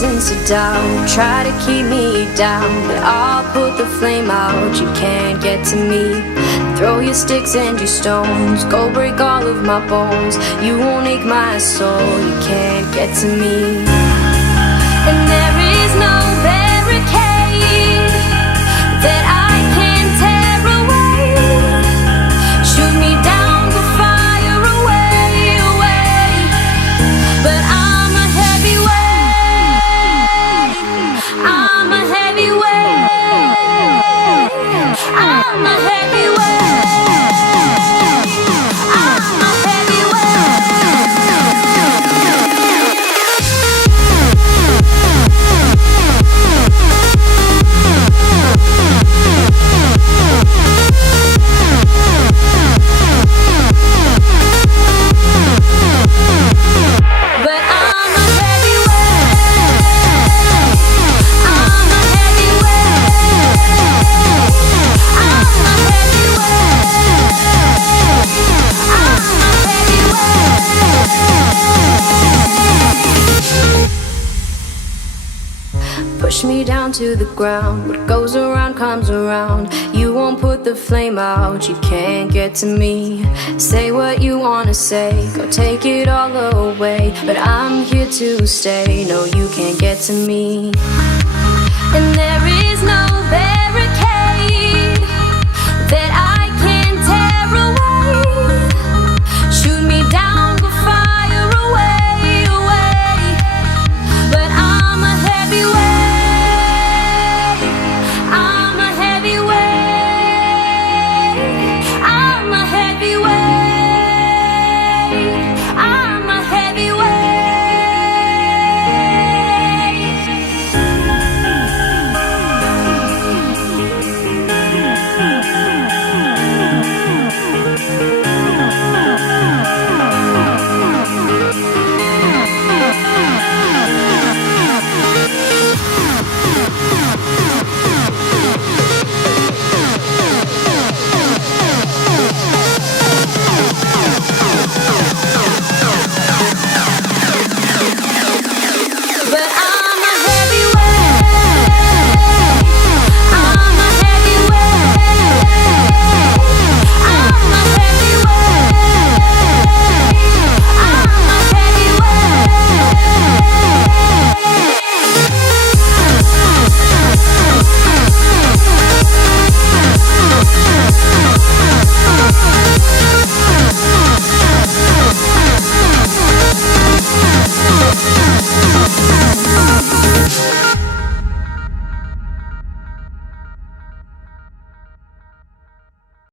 reasons to doubt, try to keep me down, but I'll put the flame out. You can't get to me. Throw your sticks and your stones, go break all of my bones. You won't ache my soul, you can't get to me. And there is no barricade that I can tear away. Shoot me down, go fire away, away. But I'm a heavyweight, I'm a heavyweight, I'm a heavyweight. Push me down to the ground. What goes around comes around. You won't put the flame out, you can't get to me. Say what you wanna say, go take it all away, but I'm here to stay. No, you can't get to me. And there is no